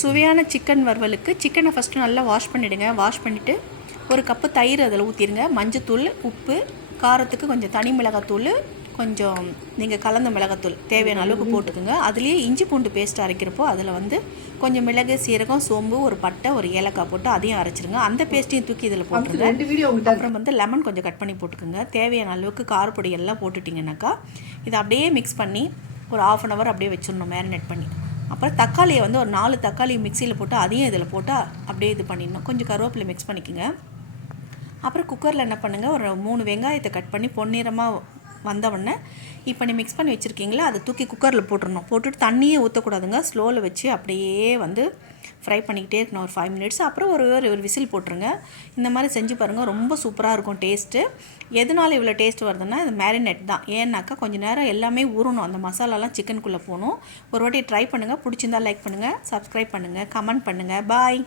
சுவையான சிக்கன் வறுவலுக்கு சிக்கனை ஃபஸ்ட்டு நல்லா வாஷ் பண்ணிவிடுங்க. வாஷ் பண்ணிவிட்டு ஒரு கப்பு தயிர் அதில் ஊற்றிடுங்க. மஞ்சத்தூள், உப்பு, காரத்துக்கு கொஞ்சம் தனி மிளகாத்தூள், கொஞ்சம் நீங்கள் கலந்த மிளகாத்தூள் தேவையான அளவுக்கு போட்டுக்குங்க. அதுலேயே இஞ்சி பூண்டு பேஸ்ட் அரைக்கிறப்போ அதில் வந்து கொஞ்சம் மிளகு, சீரகம், சோம்பு, ஒரு பட்டை, ஒரு ஏலக்காய் போட்டு அதையும் அரைச்சிருங்க. அந்த பேஸ்ட்டையும் தூக்கி இதில் போட்டுருங்க. அப்புறம் வந்து லெமன் கொஞ்சம் கட் பண்ணி போட்டுக்குங்க. தேவையான அளவுக்கு காரப்பொடி எல்லாம் போட்டுட்டிங்கனாக்கா இதை அப்படியே மிக்ஸ் பண்ணி ஒரு 1/2 அன் ஹவர் அப்படியே வச்சிடணும் மேரினேட் பண்ணி. அப்புறம் தக்காளியை வந்து ஒரு 4 தக்காளி மிக்சியில் போட்டு அதையும் இதில் போட்டு அப்படியே இது பண்ணிடணும். கொஞ்சம் கருவேப்பிலை மிக்ஸ் பண்ணிக்கோங்க. அப்புறம் குக்கரில் என்ன பண்ணுங்கள், ஒரு 3 வெங்காயத்தை கட் பண்ணி பொன்னிறமாக வந்தவுடனே இப்போ நீ மிக்ஸ் பண்ணி வச்சுருக்கீங்களா அதை தூக்கி குக்கரில் போட்டுடணும். போட்டுட்டு தண்ணியே ஊற்றக்கூடாதுங்க. ஸ்லோவில் வச்சு அப்படியே வந்து ஃப்ரை பண்ணிக்கிட்டே இருக்கணும் ஒரு 5 மினிட்ஸ். அப்புறம் ஒரு விசில் போட்டுருங்க. இந்த மாதிரி செஞ்சு பாருங்கள், ரொம்ப சூப்பராக இருக்கும் டேஸ்ட்டு. எதனால இவ்வளோ டேஸ்ட் வருதுன்னா இது மேரினேட் தான். ஏன்னாக்கா கொஞ்சம் நேரம் எல்லாமே ஊறணும், அந்த மசாலாலாம் சிக்கனுக்குள்ளே போகணும். ஒரு வாட்டி ட்ரை பண்ணுங்கள். பிடிச்சிருந்தா லைக் பண்ணுங்கள், சப்ஸ்கிரைப் பண்ணுங்கள், கமெண்ட் பண்ணுங்கள். பாய்.